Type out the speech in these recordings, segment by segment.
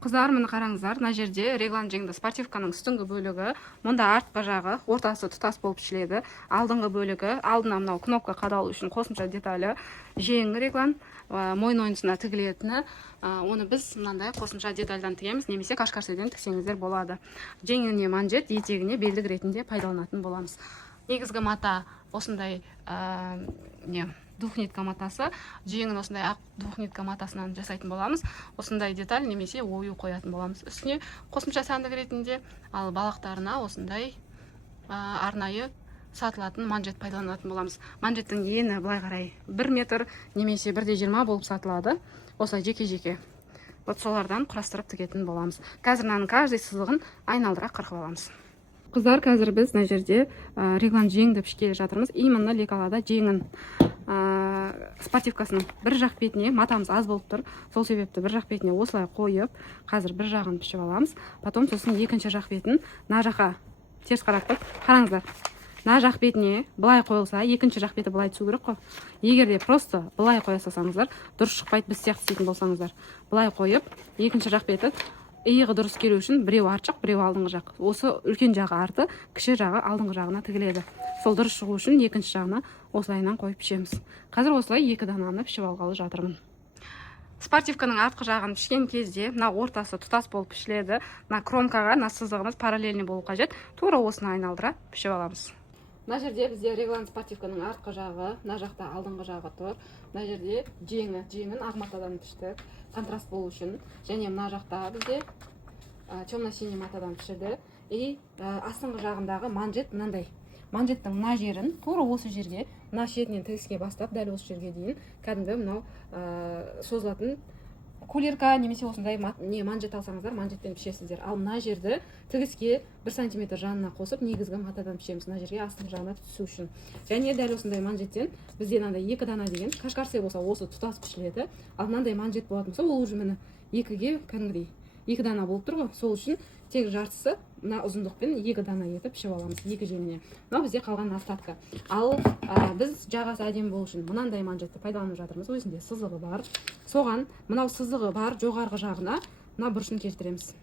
Қыздар, міне қараңыздар, мына жерде реглан жеңді спортивканың үстіңгі бөлігі, мұнда артқы жағы, ортасы тұтас болып пішіледі. Алдыңғы бөлігі, алдына мынау кнопка қадалу үшін қосымша деталі, жең реглан, мойын ойынсына тігілетіні, оны біз мынандай қосымша детальдан тігеміз, немесе кашкарседен тіксеңіздер болады. Жеңіне манжет, етегіне белдік ретінде пайдаланатын боламыз. Негізгі мата осындай двухнитка матасы, жеңін осындай ақ двухнитка матасынан жасайтын боламыз. Осындай деталь немесе ою қоятын боламыз. Үстіне қосымша сәндік ретінде, ал балақтарына осындай арнайы сатылатын манжет пайдаланатын боламыз. Манжеттің ені былай қарай 1 метр немесе 1,20 болып сатылады. Осылай жеке-жеке. Вот солардан құрастырып тігетін боламыз. Қазір мынаның каждый сызығын айналдыра қырқып аламыз. Қыздар, қазір біз мына жерде реглан жеңді пішкелі жатырмыз. Именно лекалада жеңін спортивкасының бір жақ бетіне матамыз аз болып тұр. Сол себепті бір жақ бетіне осылай қойып, қазір бір жағын пішіп аламыз. Потом сосын екінші жақ бетін мына жаққа теріс қарап қойып, қараңыздар. Мына жақ бетіне былай қойылса, екінші жақ беті былай түсу керек қой. Егер де просто былай қоя салсаңыздар, дұрыс шықпайды, біз сияқты істейтін болсаңыздар. Былай қойып, екінші жақ беті иығы дұрыс келу үшін біреу арт жақ, біреу алдыңғы жақ. Осы үлкен жағы арты, кіші жағы алдыңғы жағына тігіледі. Сол дұрыс шығу үшін екінші жағына осылайынан қойып пішеміз. Қазір осылай екі дананы пішіп алғалы жатырмын. Спортивканың артқы жағын пішкен кезде мына ортасы тұтас болып пішіледі. Мына кромкаға мына сызығымыз параллельный болу қажет. Тура осыны айналдыра пішіп аламыз. Мына жерде бізде реглан спортивканың артқы жағы, мына жақта алдыңғы жағы тұр. Мына жерде жеңін ақ матадан піштік, контраст болу үшін. Және мына жақта бізде темно-синий матадан пішілді. И астыңғы жағындағы манжет мынандай. Манжеттің мына жерін тура осы жерге, мына шетінен тігіске бастап, дәл осы жерге дейін кәдімгі мынау созылатын кулерка немесе осындай манжет алсаңыздар, манжетпен пішесіздер. Ал мына жерді тігіске 1 см жанына қосып, негізгі матадан пішеміз. Мына жерге астыңғы жағына түсу үшін. Және дәл осындай манжеттен бізде мынандай 2 дана деген, кашкарсе болса осы тұтас пішіледі. Ал мынандай манжет болатын болса, ол уже міне 2-ге кәдімгідей 2 дана болып тұр ғой. Сол үшін тек жартысы мына ұзындықпен 2 дана етіп пішіп аламыз, 2 жеңіне. Мынау бізде қалған остатка. Ал біз жағасы әдемі болу үшін мынандай манжетті пайдаланып жатырмыз. Өзінде сызығы бар. Соған мынау сызығы бар жоғарғы жағына мына бұрышын келтіреміз.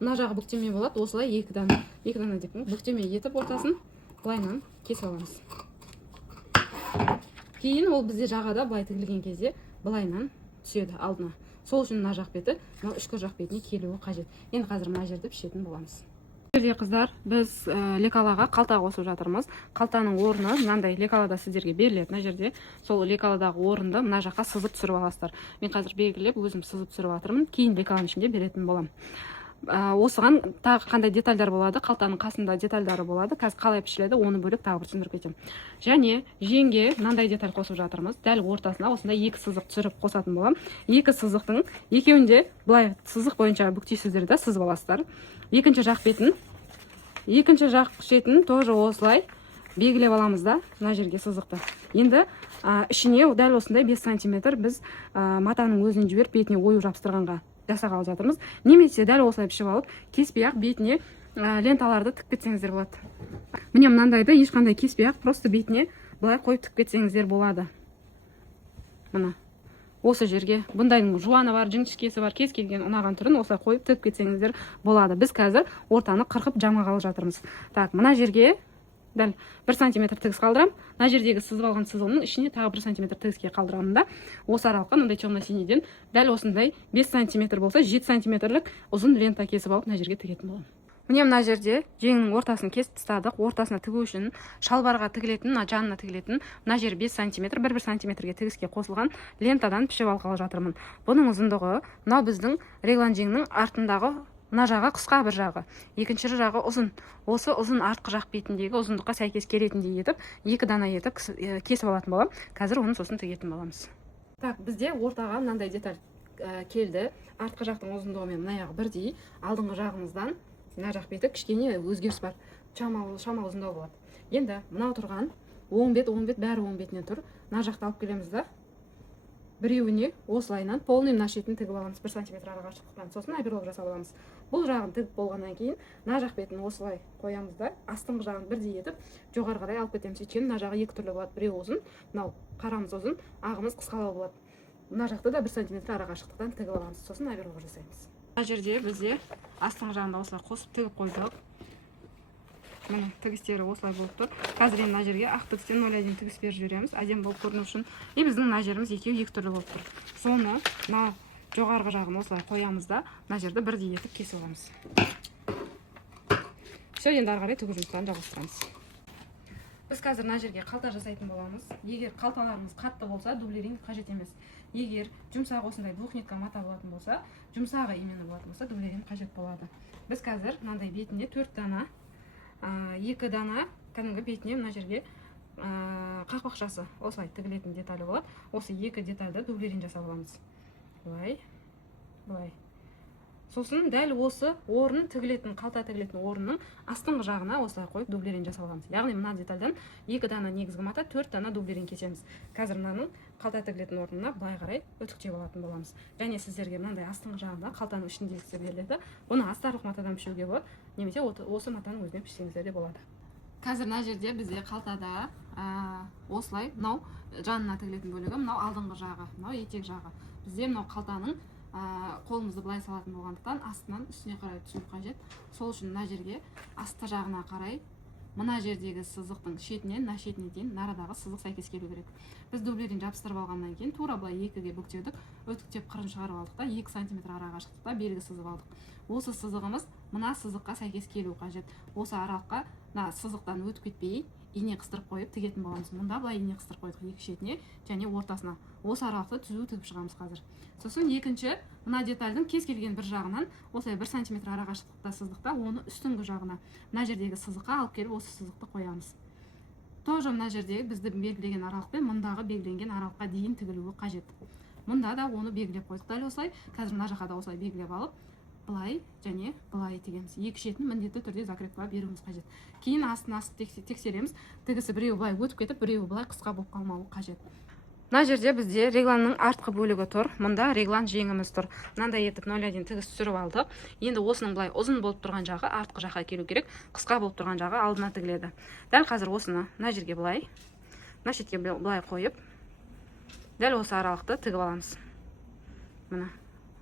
Мына жағы бүктеме болады. Осылай 2 дана деп бүктеме етіп ортасын былайынан кесіп аламыз. Кейін ол бізде жағада былай тігілген кезде былайынан түседі алдына. Сол үшін мына жақ беті, мына үшкір жақ бетіне келуі қажет. Енді қазір мына жерді пішетін боламыз. Жерде қыздар, біз лекалаға қалта қосып жатырмыз. Қалтаның орны мынандай лекалада сіздерге беріледі. Мына жерде сол лекаладағы орынды мына жаққа сызып түсіріп аласыздар. Мен қазір белгілеп өзім сызып түсіріп жатырмын. Кейін лекаланың ішінде беретін болам. Осыған тағы қандай детальдар болады, қалтаның қасында детальдары болады. Қазір қалай пішіледі, оны бөліп тағы бір түсіндіріп кетемін. Және жеңге мынандай деталь қосып жатырмыз. Дәл ортасына осындай 2 сызық түсіріп қосатын болам. 2 сызықтың екеуінде былай сызық бойынша бүктейсіздер де сызып аласыздар. Екінші жақ шетін тоже осылай белгілеп аламыз да, мына жерге сызықты. Енді ішіне дәл осындай 5 см біз матаның өзін жіберіп бетіне ою жапсырғанға жасағалы жатырмыз. Немесе дәл осылай пішіп алып, кеспей ақ бетіне ленталарды тігіп кетсеңіздер болады. Міне мынандайды ешқандай кеспей ақ просто бетіне былай қойып тігіп кетсеңіздер болады. Мына осы жерге бұндайдың жуаны бар, жіңішкесі бар, кез келген ұнаған түрін осылай қойып тігіп кетсеңіздер болады. Біз қазір ортаны қырқып жамағалы жатырмыз. Так, мына жерге дәл 1 см тігіс қалдырам. Мына жердегі сызып алған сызығымның ішіне тағы 1 см тігіске қалдырамын да. Осы аралыққа мындай темно-синийден дәл осындай 5 см болса 7 см-лік ұзын лента кесіп алып мына жерге тігетін боламын. Міне мына жерде жеңнің ортасын кесіп тастадық. Ортасына тігу үшін шалбарға тігілетін, жанына тігілетін мына жер 5 см, 1 см-ге тігіске қосылған лентадан пішіп алғалы жатырмын. Бұның ұзындығы мынау біздің реглан жеңнің артындағы мына жағы қысқа бір жағы, екінші жағы ұзын. Осы ұзын артқы жақ бетіндегі ұзындыққа сәйкес келетіндей етіп, 2 дана етіп кесіп алатын болам. Қазір оны сосын тігетін боламыз. Так, бізде ортаға мынандай деталь келді. Артқы жақтың ұзындығы мен мына жағы бірдей. Алдыңғы жағымыздан мына жақ беті кішкене өзгеріс бар. Шамалы ұзындау болады. Енді мынау тұрған оң бет бәрі оң бетінен тұр. Мына жақты алып келеміз да. Біреуіне осылайынан полный мына шетін тігіп аламыз, 1 см араға шыққан. Сосын айберлап жасап аламыз. Бұл жағын тігіп болғаннан кейін мына жақ бетін осылай қоямыз да, астыңғы жағын бірдей етіп жоғары қарай алып кетеміз. Өйткені мына жағы 2 түрлі болады. Біреу ұзын, мынау қарамыз ұзын, ағымыз қысқалау болады. мына жақты да 1 сантиметр арақашықтықтан тігіп аламыз. Сосын оверлок жасаймыз. Мына жерде бізде астыңғы жағында осылай қосып тігіп қойдық. Міне тігістері осылай болып тұр. Қазір мына жерге ақ тігістен 0,1 тігіс беріп жібереміз, әдемі болып көріну үшін. Біздің мына жеріміз екеуі екі түрлі болып тұр. Соны мына жоғарғы жағын осылай қоямыз да, мына жерді бірдей етіп кесіп аламыз. Все, енді ары қарай тігу жұмыстарын жалғастырамыз. Біз қазір мына жерге қалта жасайтын боламыз. Егер қалталарымыз қатты болса, дублеринг қажет емес. Егер жұмсақ осындай двухнитка мата болатын болса, жұмсағы именно болатын болса, дублеринг қажет болады. Біз қазір мынандай бетінде 4 дана, 2 дана кәдімгі бетіне мына жерге қақпақшасы осылай тігілетін деталі болады. Осы 2 детальді дублеринг жасап аламыз. Былай, былай. Сосын дәл осы орын тігілетін, қалта тігілетін орынның астыңғы жағына осылай қойып дублеринг жасап аламыз. Яғни мына детальдан 2 дана негізгі мата, 4 дана дублеринг кесеміз. Қазір мынаның қалта тігілетін орнына былай қарай үтіктеп алатын боламыз. Және сіздерге мынандай астыңғы жағында қалтаның ішіндегісі беріледі. Оны астарлық матадан пішуге болады, немесе осы матаның өзінен пішсеңіздер де болады. Қазір мына жерде бізде қалтада осылай мынау жанына тігілетін бөлігі, мынау алдыңғы жағы, мынау етек жағы. Бізде мынау қалтаның қолымызды былай салатын болғандықтан астынан үстіне қарай түсу қажет. Сол үшін мына жерге асты жағына қарай мына жердегі сызықтың шетінен мына шетіне дейін нарадағы сызық сәйкес келу керек. Біз дублеринг жабыстырып алғаннан кейін тура былай 2-ге бүктедік, өтіктеп қырын шығарып алдық та 2 сантиметр арақашықтықта белгі сызып алдық. Осы сызығымыз мына сызыққа сәйкес келу қажет. Осы аралыққа мына сызықтан өтіп кетпей ине қыстырып қойып тігетін боламыз. Мұнда былай ине қыстырып қойдық 2 шетіне және ортасына. Осы аралықты түзу тігіп шығамыз қазір. Сосын екінші, мына детальдің кез келген бір жағынан осылай 1 сантиметр арақашықтықта сызықта, оны үстіңгі жағына мына жердегі сызыққа алып келіп осы сызықты қоямыз. Тоже мына жердегі бізді белгілеген аралықпен мұндағы белгіленген аралыққа дейін тігілуі қажет. Мұнда да оны белгілеп қойдық. Дәл осылай, қазір мына жаққа да осылай белгілеп алып, былай және былай тігеміз. 2 шетін міндетті түрде закрепка беруіміз қажет. Кейін астын тексереміз. Тігісі біреуі былай өтіп кетіп, біреуі былай қысқа болып қалмауы қажет. Мына жерде бізде регланның артқы бөлігі тұр. Мұнда реглан жеңіміз тұр. Мынандай етіп 0,1 тігіс түсіріп алдық. Енді осының былай ұзын болып тұрған жағы артқы жаққа келу керек, қысқа болып тұрған жағы алдына тігіледі. Дәл қазір осыны мына жерге былай, мына шетке былай қойып, дәл осы аралықты тігіп аламыз. Мына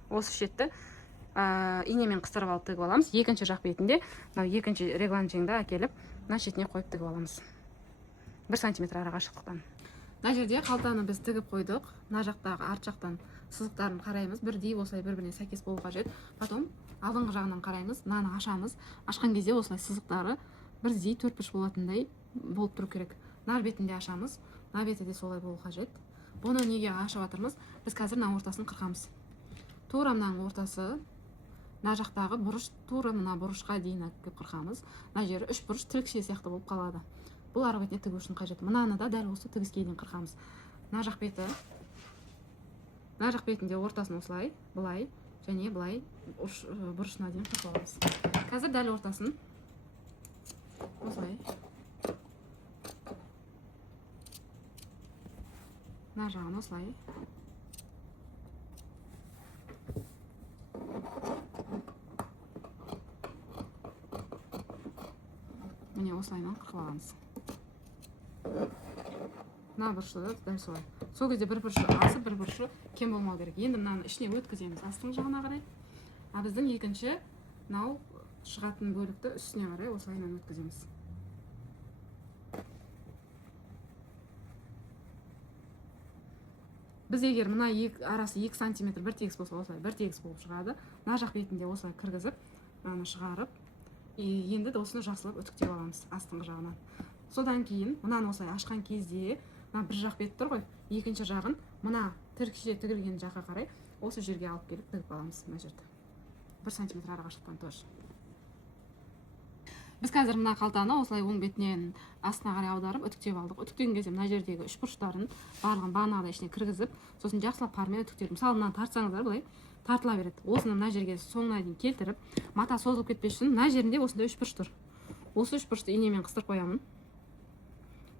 осы шетті инемен қыстырып алып тігіп аламыз. Екінші жақ бетінде мынау екінші реглан жеңді әкеліп мына шетіне қойып тігіп аламыз. 1 сантиметр арақашықтықтан. Мына жерде қалтаны біз тігіп қойдық. Мына жақтағы арт жақтан сызықтарын қараймыз. Бірдей осылай бір-біріне сәйкес болу қажет. Потом алдыңғы жағынан қараймыз. Мынаны ашамыз. Ашқан кезде осылай сызықтары бірдей төртбұрыш болатындай болып тұру керек. Нар бетінде ашамыз. Мына беті де солай болу қажет. Бұны неге ашып жатырмыз? Біз қазір мына ортасын қырқамыз. Тура мынаның ортасы, мына жақтағы бұрыш тура мына бұрышқа дейін әкеліп қырқамыз. Мына жері 3 бұрыш тілікше сияқты болып қалады. Бұл ары бетіне тігу үшін қажет. Мынаны да дәл осы тігіске дейін қырқамыз. Мына жақ беті, мына жақ бетінде ортасын осылай, былай және былай бұрышына дейін қырқып аламыз. Қазір дәл ортасын осылай, мына жағын осылай, міне осылайынан қырқып аламыз. Мына бұрышы да дәл солай. Сол кезде бір бұрышы асып, бір бұрышы кем болмау керек. Енді мынаны ішіне өткіземіз астың жағына қарай. Біздің екінші мынау шығатын бөлікті үстіне қарай осылайынан өткіземіз. Біз егер мына арасы 2 сантиметр бір тегіс болса, осылай бір тегіс болып шығады. Мына жақ бетінде осылай кіргізіп, мынаны шығарып, енді де осыны жақсылап үтіктеп аламыз астыңғы жағынан. Содан кейін мынаны осылай ашқан кезде мына бір жақ бет тұр ғой, екінші жағын мына тіркше тігілген жаққа қарай осы жерге алып келіп тігіп аламыз мына жерді. 1 сантиметр арақашықтықтан тоже. Біз қазір мына қалтаны осылай оң бетінен астына қарай аударып үтіктеп алдық. Үтіктеген кезде мына жердегі 3 бұрыштарын барлығын бағанағыдай ішіне кіргізіп, сосын жақсылап пармен үтіктедік. Мысалы мынаны тартсаңыздар былай тартыла береді. Осыны мына жерге соңына дейін келтіріп, мата созылып кетпес үшін мына жерінде осындай 3 бұрыш тұр. Осы 3 бұрышты инемен қыстырып қоямын.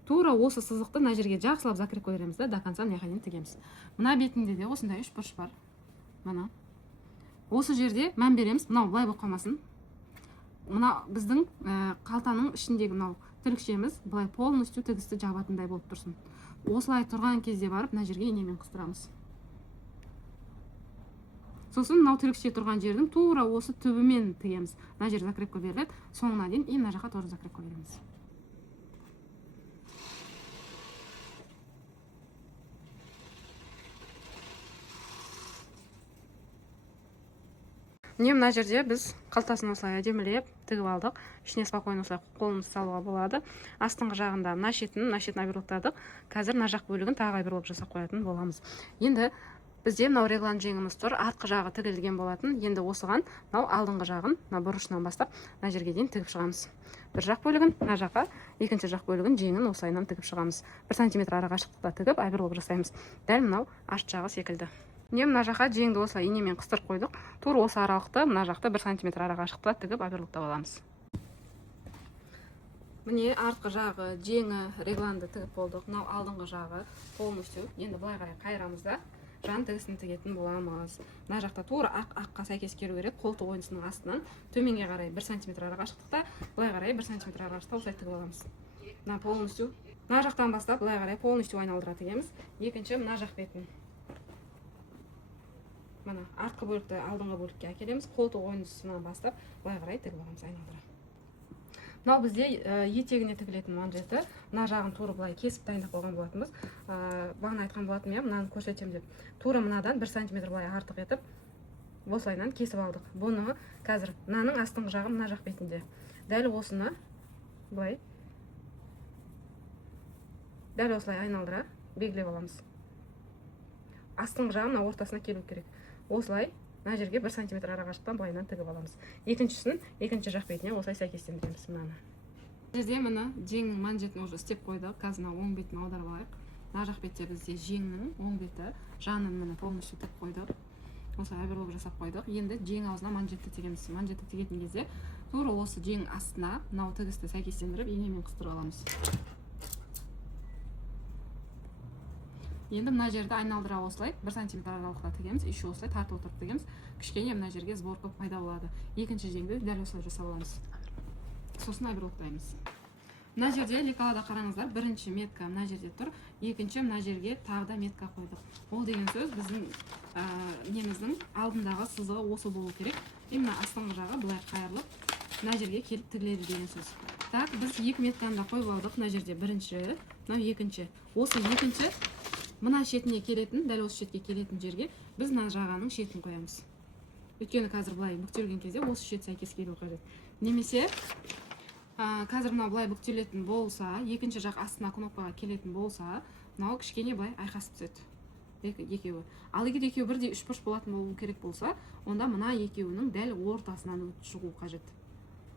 Тура осы сызықты мына жерге жақсылап закреп қойырамыз да, до конца мына дейін тігеміз. Мына бетінде де осындай 3 бұрыш бар. Мына. Осы жерде мән береміз. Мынау былай болып қалмасын. Мына біздің қалтаның ішіндегі мынау тілікшеміз былай полностью тігісті жабатындай болып тұрсын. Осылай тұрған кезде барып мына жерге инемен қыстырамыз. сосын мынау тіркше тұрған жердің тура осы түбімен тігеміз. Мына жер закрепка беріледі, соңына дейін и мына жаққа тоже закрепка береміз. Міне мына жерде біз қалтасын осылай әдемілеп тігіп алдық. Ішіне спокойно осылай қолымызды салуға болады. Астыңғы жағында мына шетін оберлоктадық. Қазір мына жақ бөлігін тағы оберлок жасап қоятын боламыз. Енді бізде мынау реглан жеңіміз тұр. Артқы жағы тігілген болатын. Енді осыған мынау алдыңғы жағын, мына бұрышынан бастап мына жерге дейін тігіп шығамыз. Бір жақ бөлігін мына жаққа, екінші жақ бөлігін жеңін осылайынан тігіп шығамыз. 1 см ара қашықтықта тігіп оберлок жасаймыз. Дәл мынау арт жағы секілді. Міне мына жаққа жеңді осылай инемен қыстырып қойдық. Тура осы аралықта мына жақта 1 см ара қашықтықта тігіп оберлоктап аламыз. Міне артқы жағы жеңі регланды тігіп болдық. Мынау алдыңғы жағы полностью. Енді былай қарай қайырамыз да жан тігісін тігетін боламыз. Мына жақта тура аққа сәйкес келу керек. Қолтық ойынсының астынан төменге қарай 1 см ара қашықтықта, былай қарай 1 см ара қашықтықта осылай тігіп аламыз. Мына полностью. Мына жақтан бастап былай қарай полностью айналдыра тігеміз. Екінші мына жақ бетін. Мына артқы бөлікті алдыңғы бөлікке әкелеміз. Қолтық ойынсынан бастап былай қарай тігіп аламыз айналдыра. Мынау бізде етегіне тігілетін манжеті. Мына жағын тура былай кесіп дайындап қойған болатынбыз. Бағана айтқан болатым иә, мынаны көрсетемін деп. Тура мынадан 1 см былай артық етіп, осылайынан кесіп алдық. Бұны қазір мынаның астыңғы жағы мына жақ бетінде. Дәл осыны былай дәл осылай айналдыра белгілеп аламыз. Астыңғы жағы мына ортасына келу керек. Осылай мына жерге 1 см ара қашықтықтан былайынан тігіп аламыз. Екіншісін екінші жақ бетіне осылай сәйкестендіреміз мынаны. Жерде мына жеңнің манжетін уже істеп қойдық. Қазір мына оң бетін аударып алайық. Мына жақ бетте бізде жеңнің оң беті, жанын міне полностью тігіп қойдық. Осылай оберлок жасап қойдық. Енді жең аузына манжетті тігеміз. Манжетті тігетін кезде тура осы жең астына мынау тігісті сәйкестендіріп инемен қыстырып аламыз. Енді мына жерді айналдыра осылай 1 см аралықта тігеміз. Еще осылай тартып отырып тігеміз. Кішкене мына жерге сборка пайда болады. Екінші жеңді дәл осылай жасап аламыз. Сосын оберлоктаймыз. Мына жерде лекалада қараңыздар, бірінші метка мына жерде тұр, екінші мына жерге тағы да метка қойдық. Ол деген сөз біздің неміздің алдындағы сызығы осы болу керек. Мына астыңғы жағы былай қайырылып, мына жерге келіп тігіледі деген сөз. Так, біз екі метканы да қойып алдық. Мына жерде бірінші, мынау екінші. Осы екінші мына шетіне келетін, дәл осы шетке келетін жерге біз мына жағаның шетін қоямыз. Өйткені қазір былай бүктелген кезде осы шет сәйкес келу қажет. Немесе қазір мына былай бүктелетін болса, екінші жақ астына кнопкаға келетін болса, мынау кішкене былай айқасып түседі. Екеуі. Ал егер екеуі бірдей үшбұрыш болатын болу керек болса, онда мына екеуінің дәл ортасынан өтіп шығу қажет.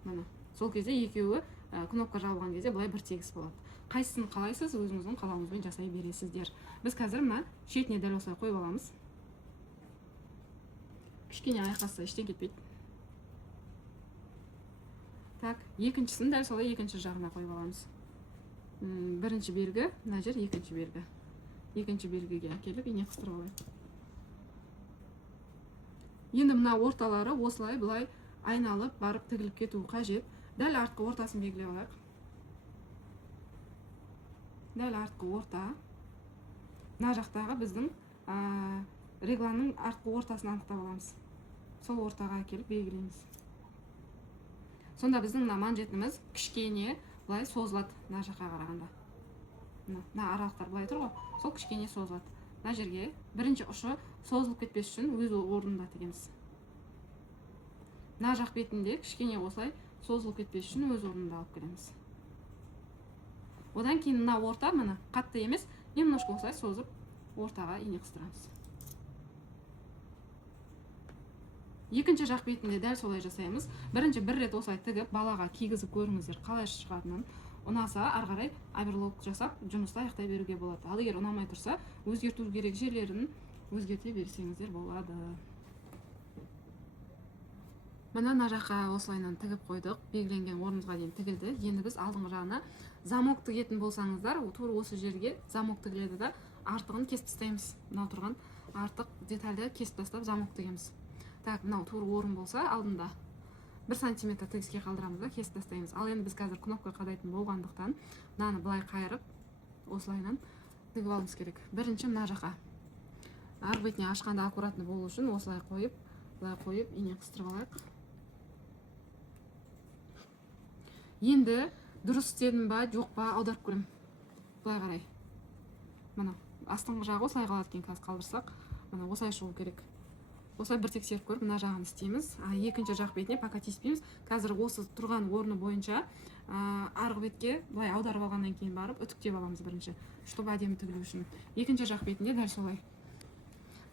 Мына сол кезде екеуі кнопка жабылған кезде былай бір тегіс болады. Қайсысын қалайсыз, өзіңіздің қалауыңызбен жасай бересіздер. Біз қазір мына шетіне дәл осылай қойып аламыз. Кішкене айқасса ештен кетпейді. Так, екіншісін дәл солай екінші жағына қойып аламыз. Бірінші белгі, мына жер екінші белгі. Екінші белгіге әкеліп ине қыстырып алайық. Енді мына орталары осылай былай айналып барып тігіліп кетуі қажет. Дәл артқы ортасын белгілеп алайық. Дәл артқы орта. Мына жақтағы біздің регланның артқы ортасын анықтап аламыз. Сол ортаға әкеліп белгілейміз. Сонда біздің мына манжетіміз кішкене былай созылады мына жаққа қарағанда. Мына аралықтар былай тұр ғой, сол кішкене созылады. Мына жерге бірінші ұшы созылып кетпес үшін өз орнында тігеміз. Мына жақ бетінде кішкене осылай созылып кетпес үшін өз орнында алып келеміз. Одан кейін мына орта мына қатты емес, немножко осылай созып ортаға ине қыстырамыз. Екінші жақ бетінде дәл солай жасаймыз. Бірінші бір рет осылай тігіп, балаға кигізіп көріңіздер, қалай шығатынын. Ұнаса, ары қарай оберлок жасап, жұмысты аяқтай беруге болады. Ал егер ұнамай тұрса, өзгерту керек жерлерін өзгерте берсеңіздер болады. Мына жаққа осылайынан тігіп қойдық, белгіленген орнымызға дейін тігілді. Енді біз алдыңғы жағына замок тігетін болсаңыздар, тура осы жерге замок тігіледі да, артығын кесіп тастаймыз. Мынау тұрған артық детальді кесіп тастап замок тігеміз. Так, мынау тура орын болса, алдында 1 см тігіске қалдырамыз да, кесіп тастаймыз. Ал енді біз қазір кнопка қадайтын болғандықтан, мынаны былай қайырып, осылайынан тігіп алуымыз керек. Бірінші мына жаққа. Арғы бетіне ашқанда аккуратны болу үшін осылай қойып, былай қойып ине қыстырып алайық. Енді дұрыс істедім ба жоқ па аударып көрем. Былай қарай. Мына астыңғы жағы осылай қалады екен, қазір қалдырсақ. Мына осылай шығу керек. Осылай бір тексеріп көріп, мына жағын істейміз. Екінші жақ бетіне пока тиіспейміз. Қазір осы тұрған орны бойынша арғы бетке былай аударып алғаннан кейін барып үтіктеп аламыз бірінші, чтобы әдемі тігілу үшін. Екінші жақ бетінде дәл солай.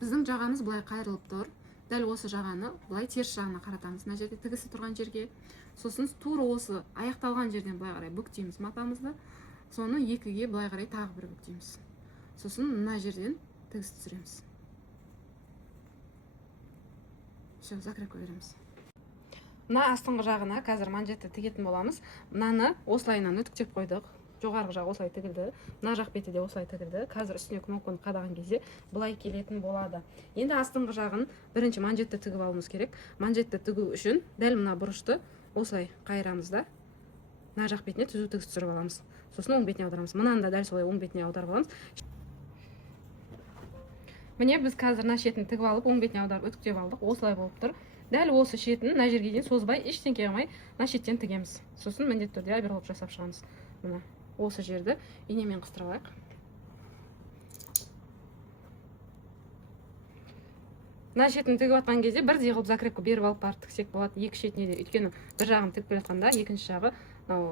Біздің жағамыз былай қайырылып тұр. Дәл осы жағаны былай теріс жағына қаратамыз. Мына жерде тігісі тұрған жерге. Сосын тура осы аяқталған жерден былай қарай бүктейміз матамызды. Соны екіге былай қарай тағы бір бүктейміз. Сосын мына жерден тігіс түсіреміз. Все, закрепка береміз. Мына астыңғы жағына қазір манжетті тігетін боламыз. Мынаны осылайынан үтіктеп қойдық. Жоғарғы жағы осылай тігілді. Мына жақ беті де осылай тігілді. Қазір үстіне кнопканы қадаған кезде былай келетін болады. Енді астыңғы жағын бірінші манжетті тігіп алуымыз керек. Манжетті тігу үшін дәл мына бұрышты осылай қайырамыз да. Мына жақ бетіне түзу тігіс түсіріп аламыз. Сосын оң бетіне аударамыз. Мынаны да дәл солай оң бетіне аударып аламыз. Міне біз қазір мына шетін тігіп алып, оң бетіне аударып үтіктеп алдық. Осылай болып тұр. Дәл осы шетін мына жерге дейін созбай, ештеңке қылмай мына шеттен тігеміз. Сосын міндетті түрде оверлок жасап шығамыз. Мына осы жерді инемен қыстырып алайық. Мына шетін тігіп атқан кезде бірдей қылып закрепка беріп алып барып тіксек болады. Екі шетіне де, өйткені бір жағын тігіп келе жатқанда екінші жағы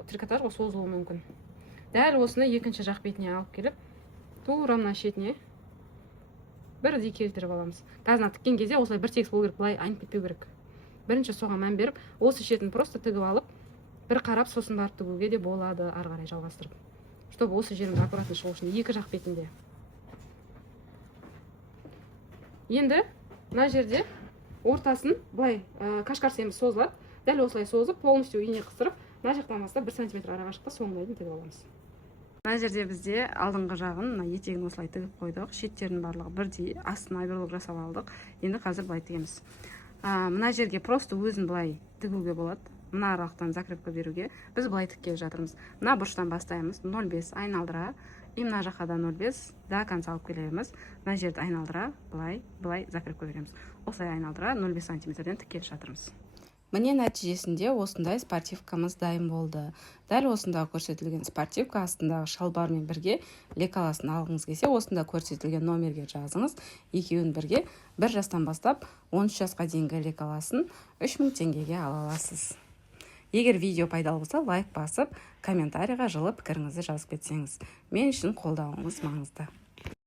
трикотажға созылуы мүмкін. Дәл осыны екінші жақ бетіне алып келіп, тура мына шетіне бірдей келтіріп аламыз. Қазір тіккен кезде осылай бір тегіс болу керек, былай айнып кетпеу керек. Бірінші соған мән беріп, осы шетін просто тігіп алып, бір қарап сосын барып тігуге де болады, ары қарай жалғастырып. Чтобы осы жеріміз аккуратно шығу үшін екі жақ бетінде. Енді мына жерде ортасын былай кашкарсеміз созылады. Дәл осылай созып, полностью ине қыстырып, мына жақтан бастап 1 см арақашықта соңғы тігіп аламыз. Мына жерде бізде алдыңғы жағын етегін осылай тігіп қойдық. Шеттерінің барлығы бірдей, астына оверлок жасап алдық. Енді қазір былай тігеміз. Мына жерге просто өзін былай тігуге болады. Мына аралықтан закрепка беруге біз былай тіккелі жатырмыз. Мына бұрыштан бастаймыз. 0,5 айналдыра. И мына жаққа да 0,5 до конца алып келеміз. Мына жерді айналдыра, былай закрепка береміз. Осылай айналдыра 0,5 см-ден тіккелі жатырмыз. Міне нәтижесінде осындай спортивкамыз дайын болды. Дәл осында көрсетілген спортивка астындағы шалбармен бірге лекаласын алғыңыз келсе, осында көрсетілген номерге жазыңыз. Екеуін бірге 1 жастан бастап 13 жасқа дейінгі лекаласын 3000 теңгеге ала аласыз. Егер видео пайдалы болса, лайк басып, комментарийға жылы пікіріңізді жазып кетсеңіз, мен үшін қолдауыңыз маңызды.